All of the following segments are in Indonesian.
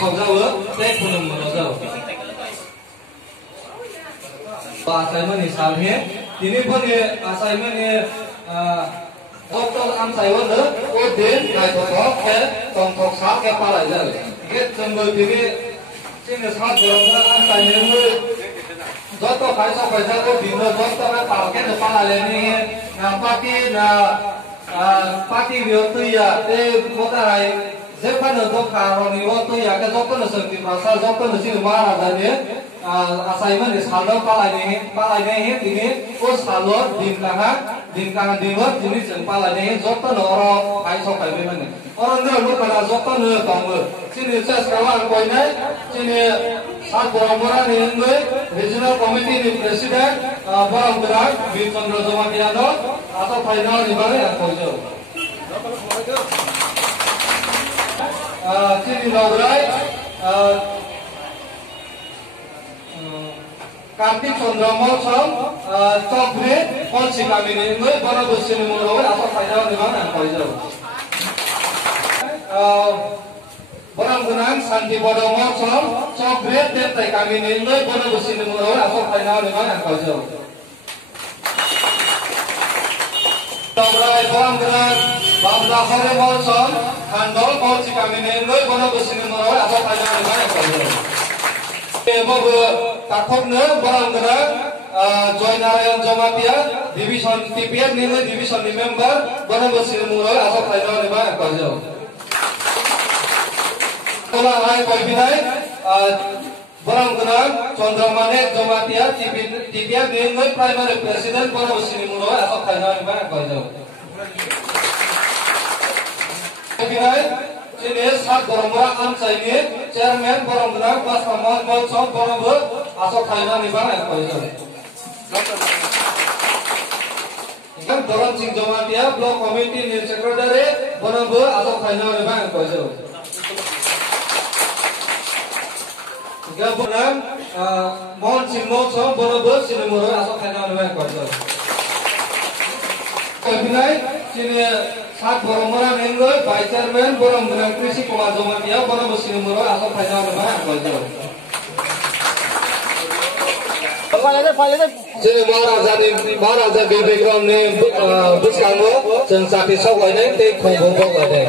khẩu rau ớ tết phụ nữ mở rau Achaima ni salhe ini pun Achaima ni doktor Amchai pun o den ngai thok ke tong thok sa ke palai ja ke jambul ini sini sa dorong Amchai ni joto kaisa kaisa ko dino joto ka palke ne palai ni pati vyotu ya te motarai zepan no karoni wotu ya ke joto no sakti prasa joto no sini Moharaja ni Achaima ni saldo palai ni ini o saldo din kaha dinot ini jeng palai ni joto no oro kaisa kai mane orang no lu kana joto no tong sini ses kawan koi nai sini saat Moharaja ni regional committee ni president Bikram Bikram atau final di mana yang kau jauh. Sini Laurai Kartik Chandra Mosam Chokre Polsi kami ni baru bersini mulai atau final di mana yang kau jauh. Barang benang Santi Bodoh Mosam Chokre Tentai kami ni baru bersini mulai atau final di mana yang kau jauh. Taurai barang benang Babla Hore Mosam Handol Polsi kami ni baru bersini mulai atau final di mana yang kau jauh. Babu takut ne barang benang Joy Narayan Jamatia Division TPR ni Division ni member baru bersini mulai atau final di mana yang kau jauh. Kalau hai koi binai barang benang Chandra Manek Jamatia TPR ni primary president baru bersini mulai atau final di mana yang kau jauh. Binai sini saat Boromora Amchai ni chairman barang benang pas taman Mosam baru atau final di mana yang kau jauh. Kan Doron Singh Jamatia block committee ni secretary baru atau final di mana yang kau jauh. Tiga bulan Mohon Singh Mosam baru sini mulai atau final di mana yang kau jauh. Kabinai sini saat Boromora Nenggol Vice Chairman Boromora Krisi Kumar Jamatia baru sini mulai atau final di mana yang kau jauh. Sini Moharaja Bikram ni Bikram jeng sakti sok ini te khong khong ada.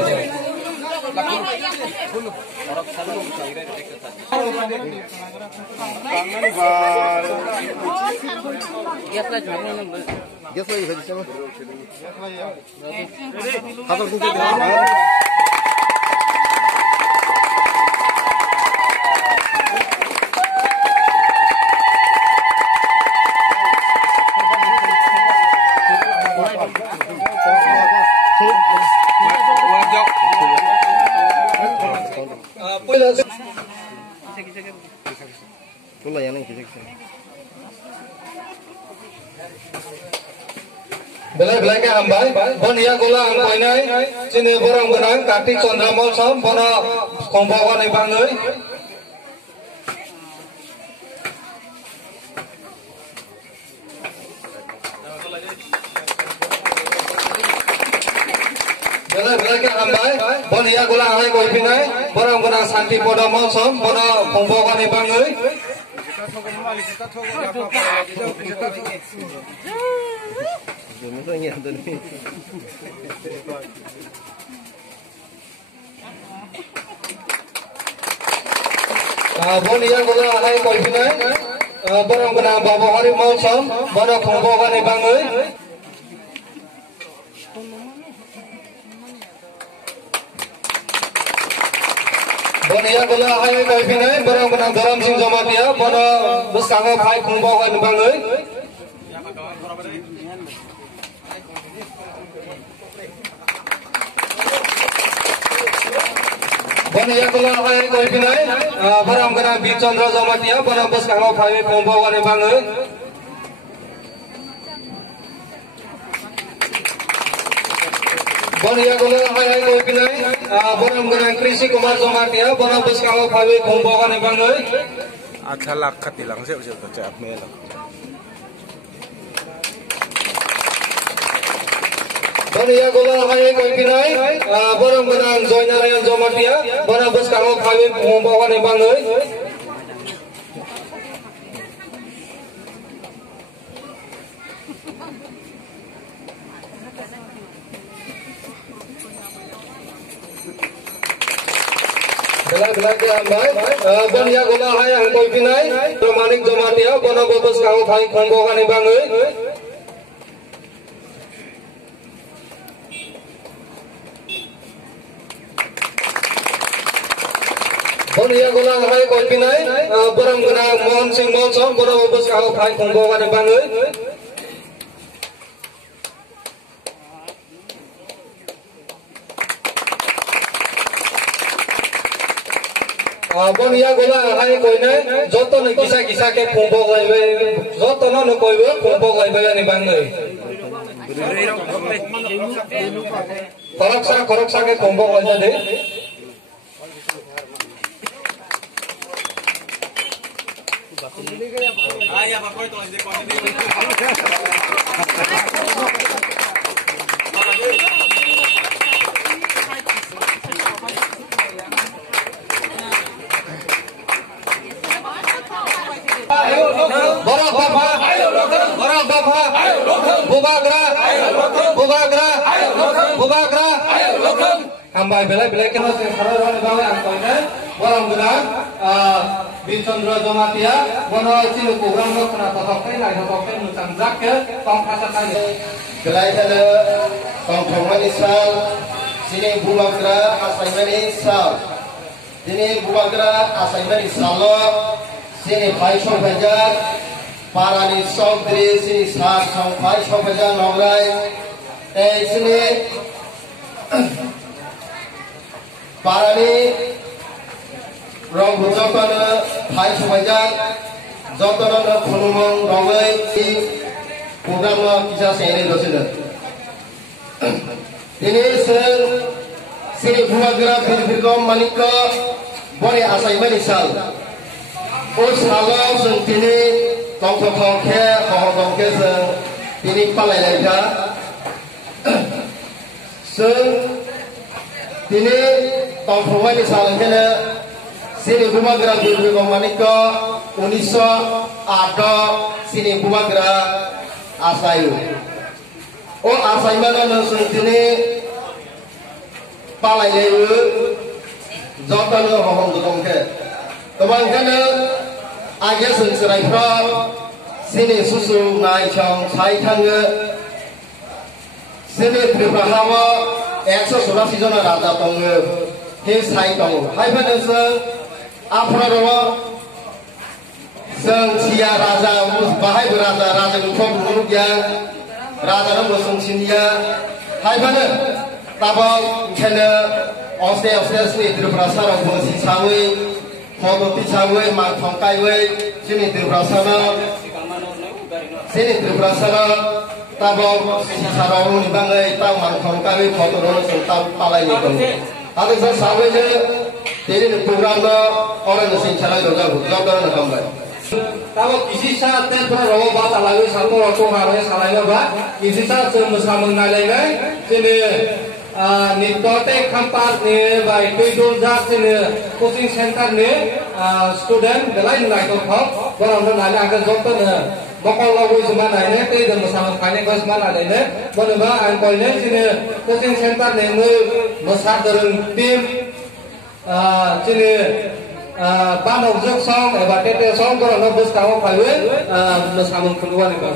Belai ke hambai, bonia gula angkoi nai, sini borang benang Kartik Chandra Mosam, bono kombawan ibang nai. Belai ke hambai, bonia gula angkoi koi pinai, borang benang Santi Bodoh Mosam, bono kombawan ibang nai. Bonia gula hai koi pinai, barang benang Babu Hari Mosam, bono kombawan ibang nai. Bonia gula hai koi pinai, barang benang Bikram Singh Jamatia, bono beskango hai kombawan ibang nai. Bonia gula hai koi pinai, barang benang Bichandra Jamatia, bono beskango hai kombawan ibang nai. Bonia gula hai koi pinai, barang benang Krisi Kumar Jamatia, bono beskango hai kombawan ibang nai. Acha lakhat ilang se se baca apmela. Bania gola hai koi pinai, borong benang joinarayan jomatia, bana bus karo khawi pembawa ni bangai. Bela ke ambai, bania gola hai ang koi pinai, romanik jomatia, bana bus karo khawi pembawa ni bangai. Bania gola hai koi pinai, borong benang mohon sing mohon som, bana bus karo khawi pembawa ni bangai. Bania gola hai koi nai, joto ni kisa ke pembok lai, joto no koi be pembok lai be ni bangai. Koroksa ke pembok lai jadi. Borok bapak, bubagra, hambai belai kena sekarang bawa angkanya, borong benang, Bicondro Jomatia, bono cilu program lo kena totokai mucang ke tong kata kali. Belai kena tong pemain Israel, sini bubagra asalnya Israel, sini bubagra asalnya Israel. Sini pai shop bajar, parani shop diri sini sar shop pai shop bajar nograi, sini parani rong bujokan pai shop bajar, jokan phunumong nograi si program kisah seni dosen. Ini sini buagra Bikram manika boleh asai menisal. Us halau sentini tongkong ke tongkong ke sentini palai lagi sentini tongkong ini salah kena sini bumagra dulu komanika Unisa ada sini bumagra asayu asayu mana sentini palai lagi jokan tongkong tongkong ke teman kena agak senserai pro sini susu naik cang cai tangga sini berbahawa ekso sudah sejono raja tangga he cai tangga hai pada apa rawa seng cia raja bahai raja lupa buruk ya raja nama seng cia hai pada tabang kena osnya sini berberasa orang si cawe Foto ticawe, mak tongkaiwe, sini terberasana, tabok sarau ni bangai, tau mak tongkaiwe, foto dulu sentam palai ni dulu. Ada saya sawe je, jadi program do orang nasi cara itu jauh nak kambai. Kalau kisi saat tempat rawa bata lalu satu waktu hari salahnya bah, kisi saat semasa mengalami sini. Nitote kampar ni by Kuidul Jak ni coaching center ni student belai nilai tu kau berang nilai akan jompa ni bakal lagu zaman ni te dan bersama kanya kau zaman ni boleh bah angkau ni sini coaching center ni besar dalam tim sini bandok jok song tete song berang bus kau kau bersama kedua ni bang.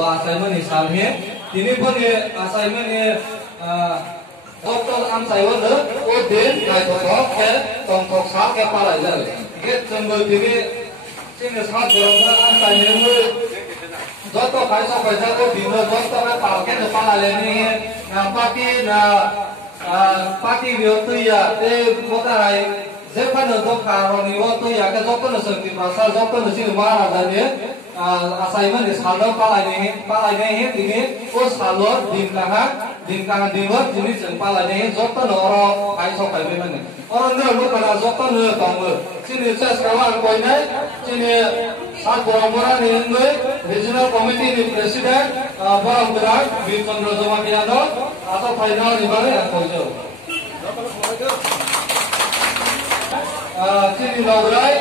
Achaima ni salhe, ini pun ye Achaima ni Dr. Amchai wala, odin kai totok ke tongtok sah ke palai jal. Get jenggal ini sini sah jorongna Amchai ni joto kai sok kai jal odin joto kai palke ne palai ni pati pati biyotu ya te Moharaja Zepan untuk karoni waktu ya ke joto ne sengti pasal joto ne sini Moharaja ni Achaima ni saldo palai ni ini us salor dimkahan dimot jenis yang palai ni joto ne oro kai sok kai bimane orang ne lu kana joto ne tongwe sini ses kawan koi nai sini saat borong-borong ni regional committee ni presiden borong gerak Bikram atau final di mana yang kau jauh sini Laurai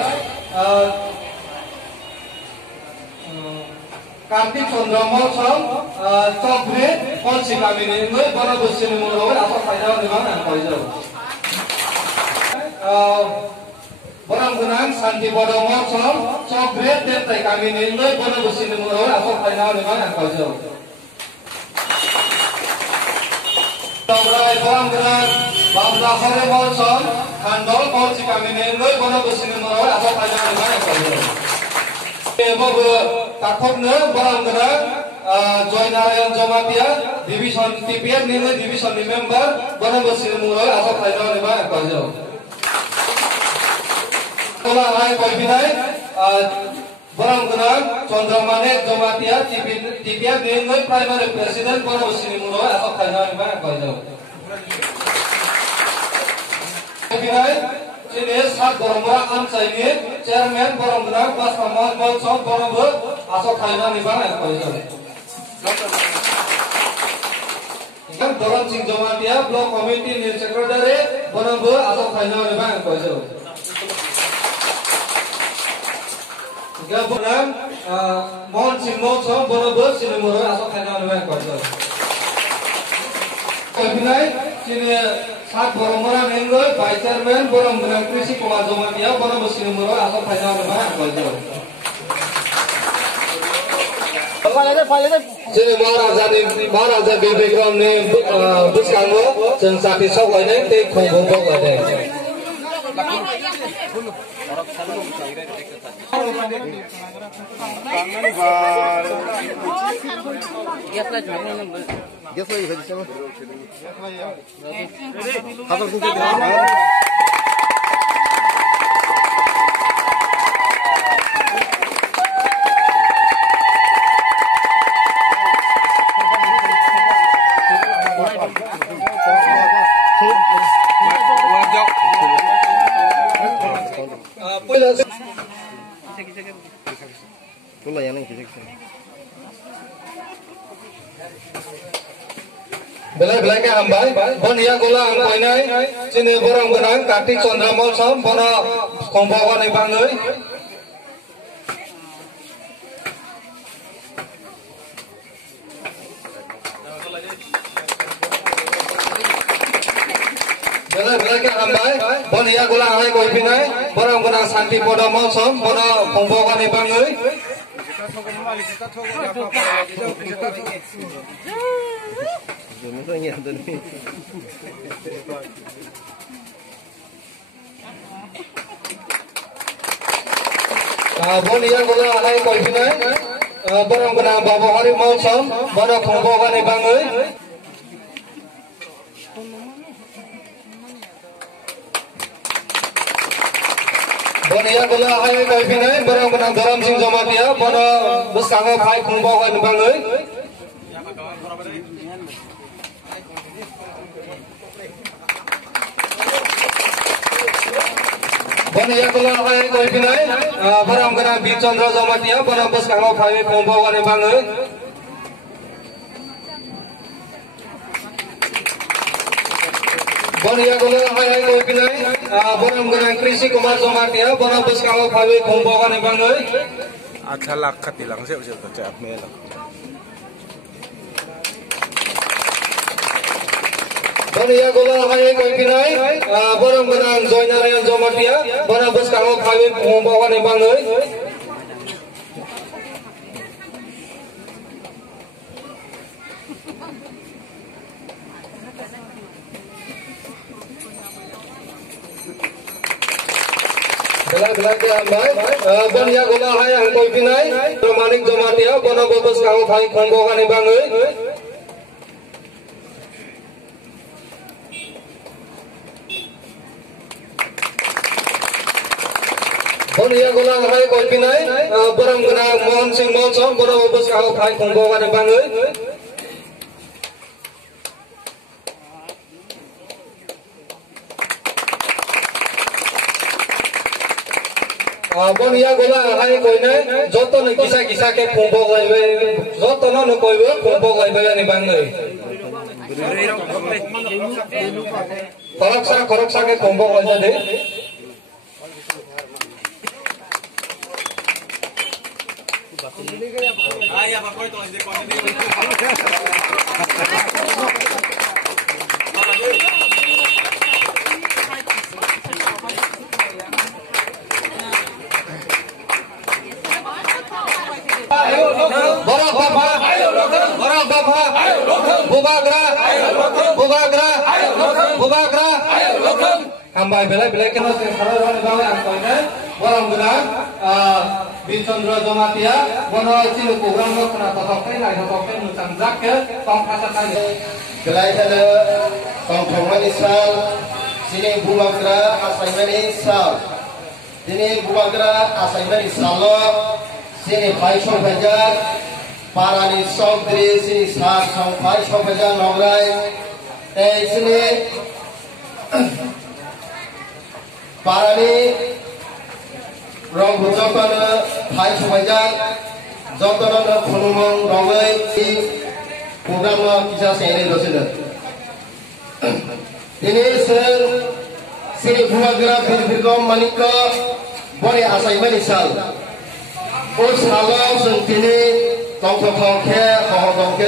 Kartik Chandramal Sam Chokre Polsi kami ni baru bersini mulai atau final di mana yang kau jauh Borang Gunang Santi Bodomor Sam Chokre Tentai kami ni baru bersini mulai atau final di mana yang kau jauh Laurai Borang Gunang Babla Hore Molson Handol Polsi kami ni baru bersini mulai atau final di mana yang kau jauh Babu takut ne Borang Gunang Joy Narayan Jomatia Division TPN ni Division ni member baru bersini mulai atau final di mana yang kau jauh Kalau hai koi binai Borang Gunang Chandramanet Jomatia TPN ni primary president baru bersini mulai atau final di mana yang kau jauh Binai sini saat borong-borong Amchai ni chairman Borang Gunang pas paman bolsong borong asal final di mana yang kau jauh Kan Doron Sing Jomatia Block Committee ni secretary borong asal final di mana yang kau jauh Borang Mohon Sing Mohon borong sini mulai asal final di mana yang kau jauh Kabinai sini saat borong-borong enggol Vice Chairman Borong Gunang Krisi Kumar Jomatia borong sini mulai asal final di mana yang kau jauh Sini Moharaja Bikram ni Bikram jeng sakti sok ini te khong ada. Belai-belai ke ambai, bonia gula ambai nai, sini Borang Gunang Kartik Chandramal Sam, bono kombawan ni bangai. Belai-belai ke ambai, bonia gula ambai koi pinai, Borang Gunang Santi Bodomol Sam, bono kombawan ni bangai. Bonia gula hai koi pinai borong guna babo hari mau som borong khumbo gane bangai Bonia gula hai koi pinai borong guna daram sing jamatia borong beskango hai khumbo gane bangai Bonia gula hai koi pinai borong guna Bichandra jamatia borong beskango hai khumbo gane bangai Bonia gula hai koi pinai borong guna Krisi Kumar jamatia borong beskango hai khumbo gane bangai Achaima katilang siya kecek mela. Bonia gula hai koi pinai borong guna Joynarayan jamatia borong beskango hai khumbo gane bangai Gelak ke ambai Bonia gula hai ang koi pinai Manik jamatia borong beskango hai khumbo gane bangai Bonia gula hai koi pinai borong guna Mohan Singh Monsom borong beskango hai khumbo gane bangai Bonia gula hai koi nai joto ni kisa ke khumbo gaibe joto no koibe khumbo gaibe ani bangai koroksa ke khumbo gaibe de Borok bapa bubagra ambai belai kena sarang bawa angkainya borong guna Bichandra jamatia bono cilu program no kena totokai mucang ke tong kata kaya belai kana tong isal sini bubagra assignment isal sini bubagra assignment isal sini paisho bajak parani sogri sini sar song paisho bajak nograi sini parani rong jotana paisho bajak jotana khunumang rogai program kisah sene dosina ini sini bubagra Bikram manika bore assignment isal Us halau seng tini tong ke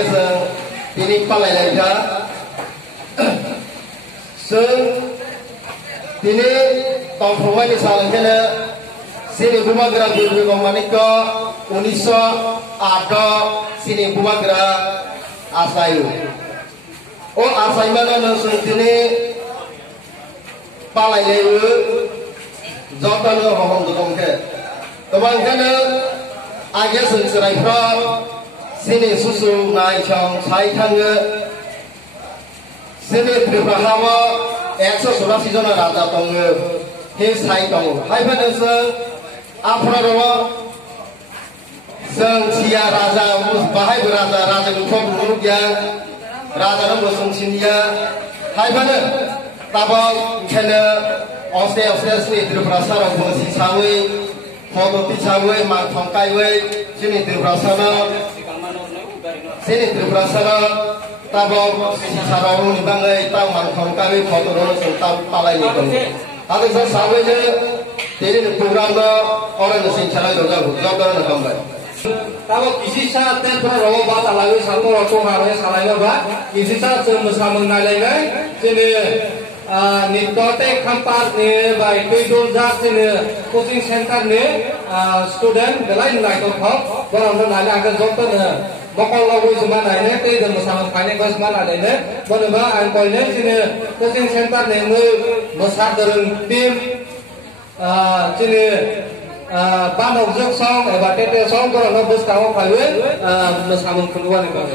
seng tini Palai lega seng tini tong ni salang kena sini bubagra Bikram manika 1908 sini bubagra asayu asai mana seng tini Palai lega jotan hong ke Teman kana agak sengserai pro sini susu ngai chong chai tangga sini berbahawa ekso sudah sijona raja tangga he chai tang hai pada seng apa rawa seng cia raja bahai raja lupa buruk ya raja nama seng sinia hai pada tabang kana oste sini berberasa orang si cawe Foto ticawe, mak tongkaiwe, sini terberasana, tabok sarong ni bangai, tang mak tongkaiwe, foto rono sentang Palai ni tu. Ada saya sawe je, jadi program do orang nasi cara do jauh nak kambai. Tabok isi saat tempat robo bata lalu satu roto harus salahnya bah, isi saat semasa mengalai sini. Nitya kampar ni baik tu jak ni coaching center ni student belai nilai tu kau berang nilai akan jompa ni bakal lagu zaman ni tu dan masalah kanya kau zaman ni boleh bah angkau ni sini coaching center ni mu besar dalam tim sini banok song eba tete song kalau no bus kamu pawe bersama kedua nih kami.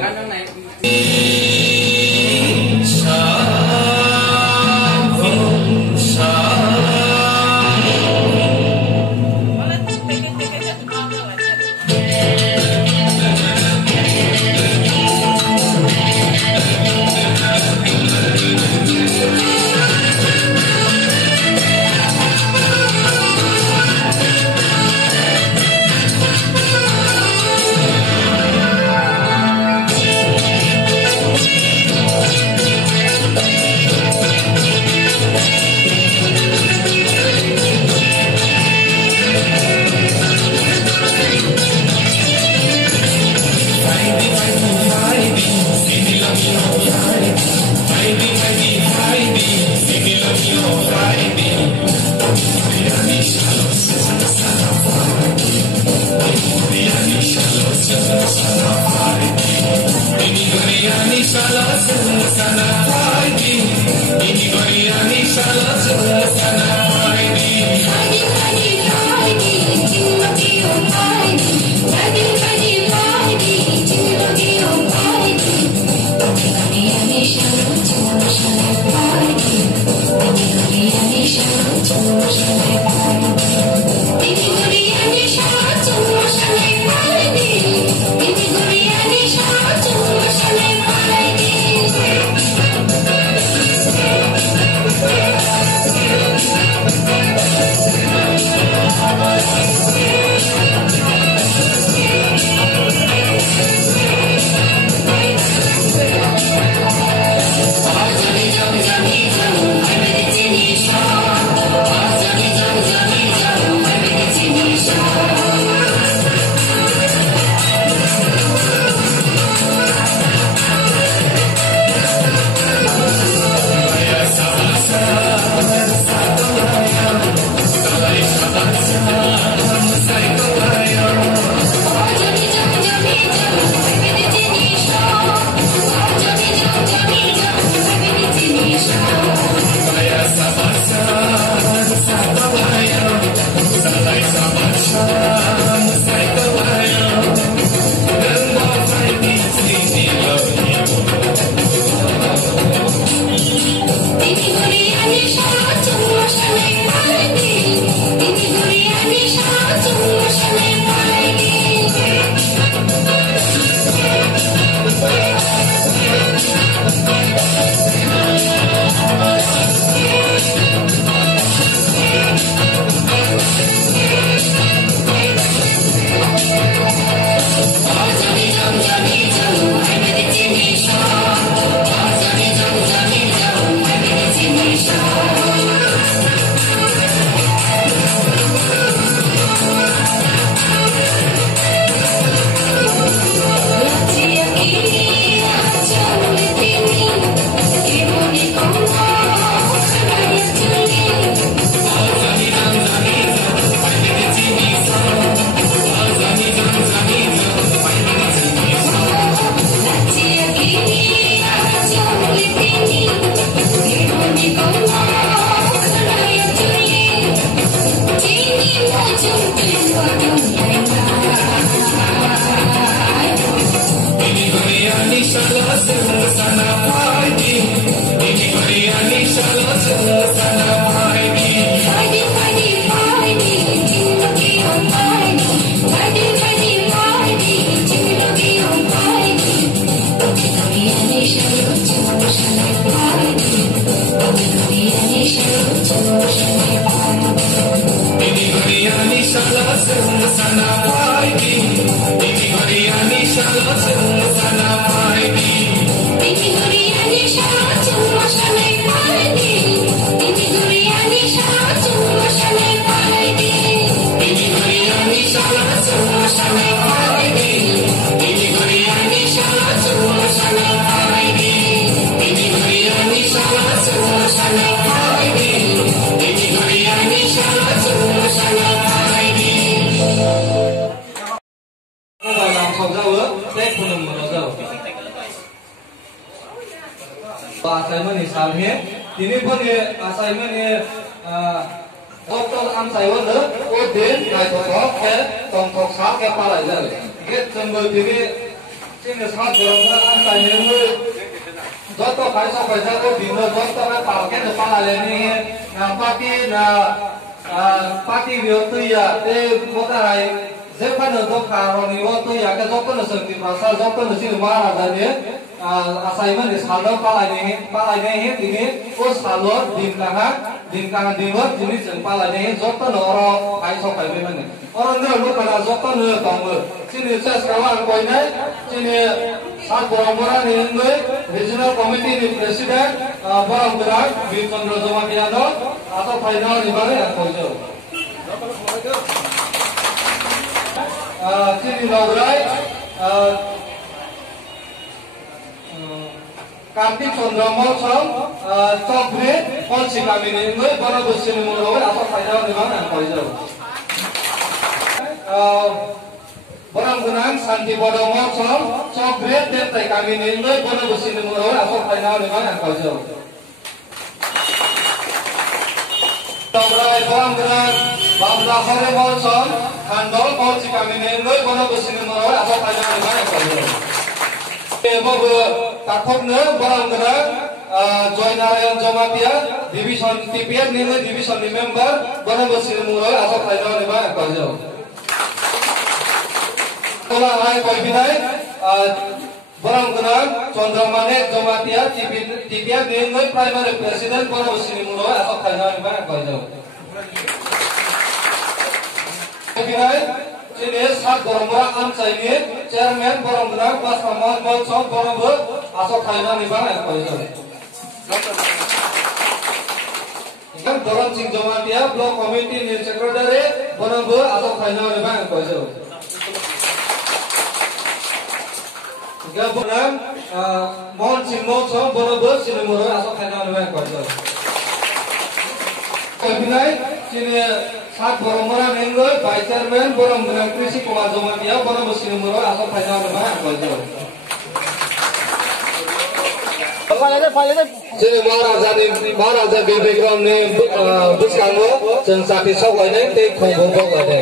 Achaima ni salhe, ini pun Achaima ni Doktor Amchai wono odin naitotok ke tongtok sa ke palai jale. Get jembel dini sini sa dorong Amchai nemu. Joto kaisa kaisa odin no joto ke palke no palai ni nampaki na pati biotu ya te Moharaja Zepan no karoni wotu ya ke joto no sengti masa joto no sini Moharaja ni Achaima ni saldo palai ni dini us saldo dinkahan dingot jenis palai ni joto no oro kaisa kaisa mana orang ni lu pada joto no kamu sini saya sekarang kau ini sini saat borong-borong ini regional committee ni presiden borong gerak Bikram atau final di mana yang kau jauh sini lograi Kartik Chandramal Sam Chokre Polsi kami ni borong bersini mulu atau final di mana yang kau jauh borang gunang santi bodong mosom Chokre dan kami ni borong bersini mulu atau final di mana yang kau jauh Tograi borang gunang Bangla Hore Molson Handol Polsi kami ni borong bersini mulu atau final di mana yang kau jauh Bobo takut ne borang gunang Joy Narayan Jamatia division TPN ni division ni member borong bersini mulu atau final di mana yang kau jauh Kalau hai kau binai borang gunang Chandramanet Jamatia TPN ni primary president borong bersini mulu atau final di mana yang kau jauh binai sini saat borong-borong Amchai ni chairman borong gunang pas paman bosok borong ber asal final di mana yang kau jauh Kan dorong sing Jamatia block committee ni secretary borong ber asal final di mana yang kau jauh Tiga bulan mohon sing moso borong ber sini mulu asal final di mana yang kau jauh kau binai sini saat borong-borong enggol vice chairman borong gunang krisi kumar Jamatia borong ber sini mulu asal final di mana yang kau jauh Sini Moharaja Bikram ni Bikram jeng sakti sok ini te kongkong ini.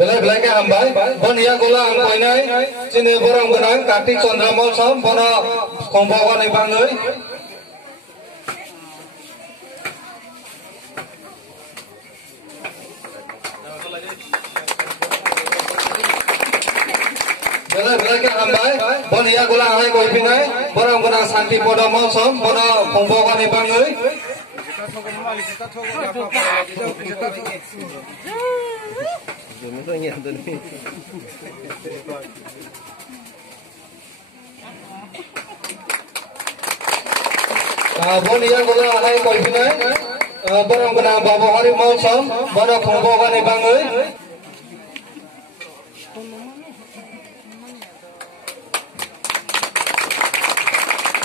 Belai ke ambai, bonia gula ambai nai, sini borang benang Kartik Chandramal Sam, bono kombawan ibang nai. Belai ke ambai, bonia gula ambai koi pinai, borang benang Santi Podamal Sam, bono kombawan ibang nai. Bonia gula hai koi pinai, borang benang Babu Hari Mau Sam, bono kombawan ibang nai.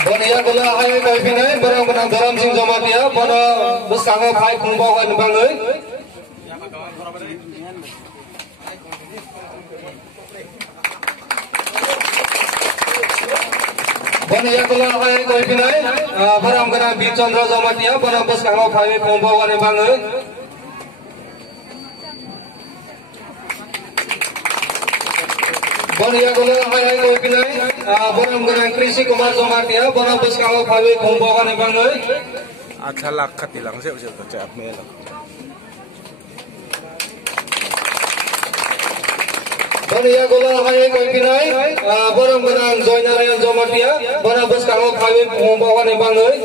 Bonia gula hai koi pinai, borang benang Dharam Singh Jamatia, bono besanggo hai kombawan ibang nai. Bonia gula hai koi pinai, borang benang Bichandra Jamatia, bono besanggo hai kombawan ibang nai. Bonia gula hai koi pinai, borang benang Krisi Kumar Jamatia, bono besanggo hai kombawan ibang nai. Achaima katilang siya cak mela. Bonia gula hai koi pinai, borang benang Joy Narayan Jamatia, bono besanggo hai kombawan ibang nai.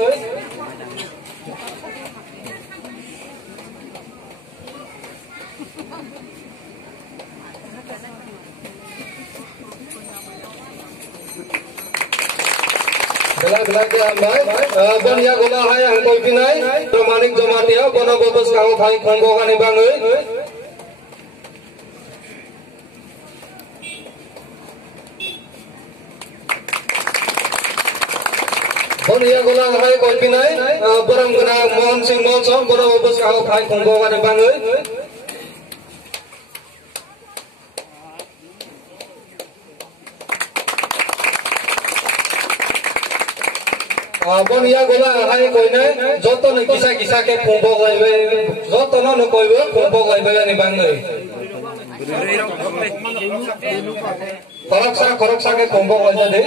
belai ke ambai bon ya gola hai ang koi pinai manik jamatia bono bobos kau thai khongbo kani bangai bon ya gola hai koi pinai borang guna mohon sing mohon som bono bobos kau thai khongbo kani bangai bon ya gola hai koi nai joto no kisa ke khongbo laibe joto no koibe khongbo laibe ani bangai koroksa ke khongbo laibe de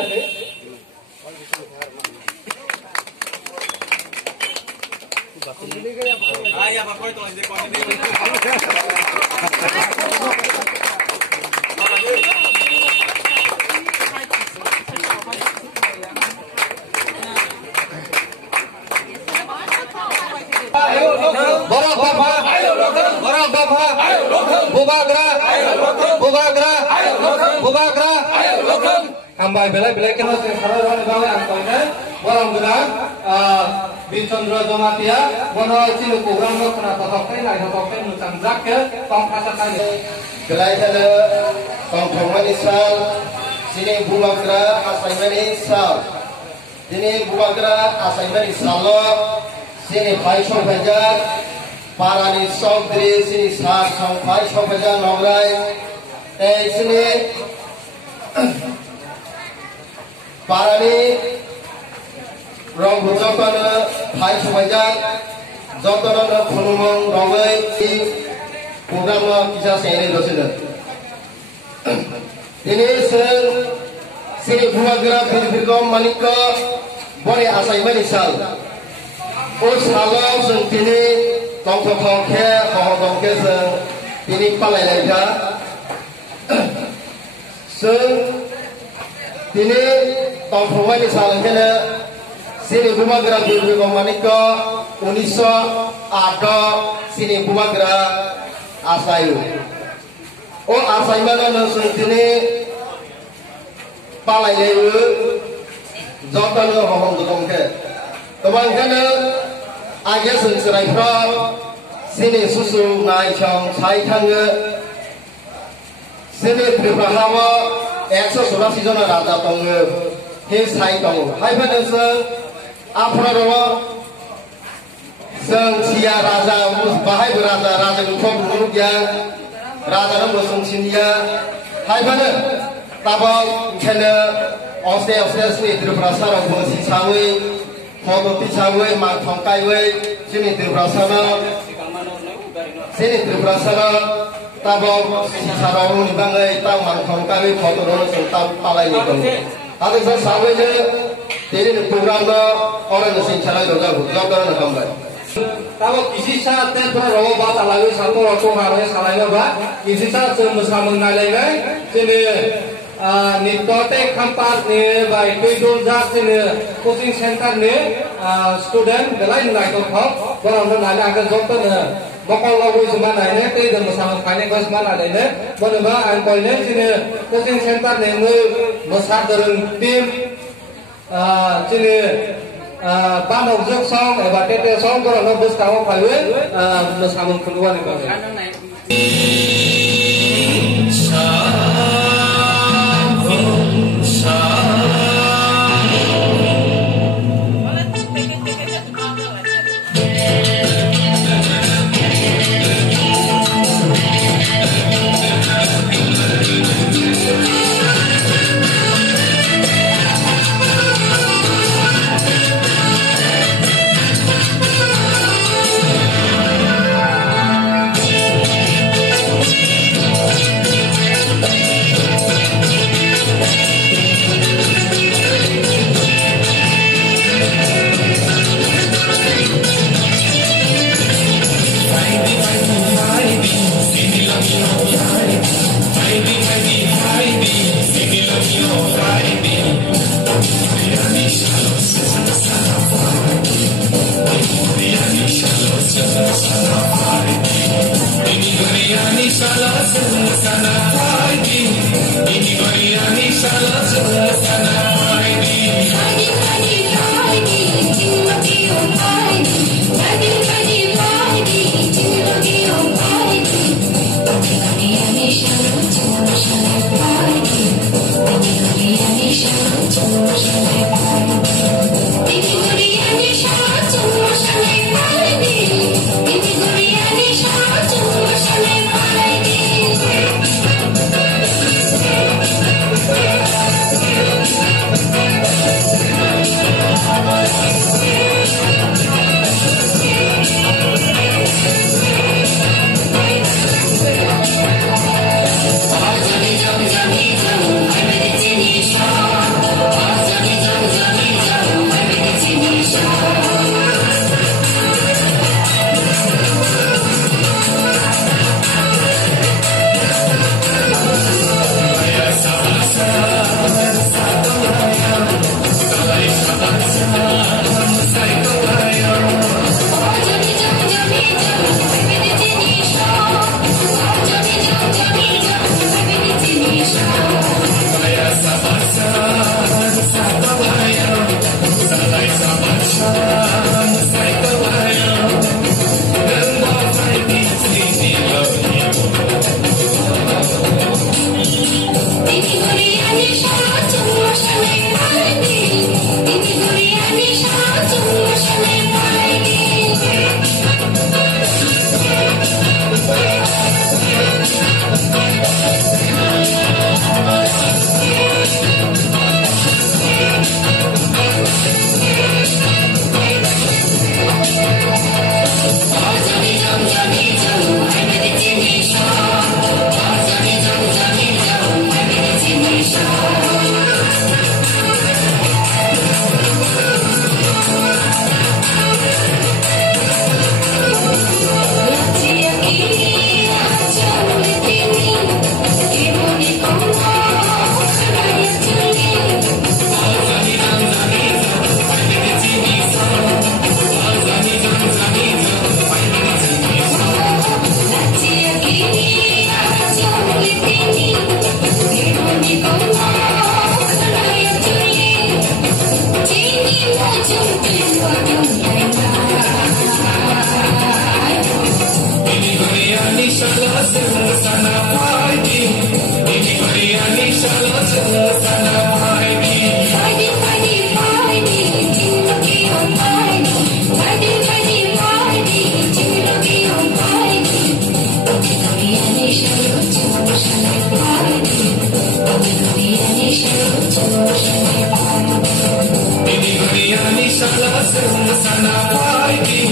Borok bapak, bubagra, ambai belai kena sekarang balai angkanya, borong guna, Bicondro Jomatia, bono cilu program lo kena totokai muncang zaknya, tong kata kaya. Belai kena tong thongman isal, sini bubagra Achaima isal, sini bubagra Achaima isal lo, sini paisong pajak. Parani song diri sini sar song pai song paja nongrai sini parani rong bujokan pai song paja jotono khulumong nongrai program lo kisah seni dosina ini sini buagra Bikram manika bore Achaima isal salam sentini tong ke ini Palai laga ini tong ini salah kena sini bumagra Bikram manika 1908 sini bumagra Achaima Achaima na sini Palai laga jotan hong dong ke teman kena Aja serai pro, sini susu naik cang sai tangga, sini berbahawa, ekso sudah sejono raja tangga, he sai tangga. Hai pada seng, apa rawa, seng sia raja, bahai raja ngufam buruk ya, raja nama seng sinia. Hai pada, tabang kena, osde sini berberasa orang bangsi sawi. Foto tisawe, mak tongkaiwe, sini terberasana, tabok sarau ni bangai, tang mak tongkaiwe, foto rono sentam Palai ni bangai. Ada saya sawe je, jadi program do orang nasi cara itu jauh nak kambai. Tabok isi saat terpura rawa bata lalu satu waktu hari salahnya bah, isi saat semasa mengalami, sini Nitya kampar ni by Kuidul Jat ni coaching center ni student belai nilai tu kau, orang tu nilai akan jatuh ni, bakal lagu semana ni, tapi dah bersama kanya kau semana ni, boleh bah angkoi ni sini coaching center ni besar dalam tim, sini ban objek song, tete song, kalau nak bus tahu kau bersama keluar ni bang. Ini Ini dunia ni sakla sana pai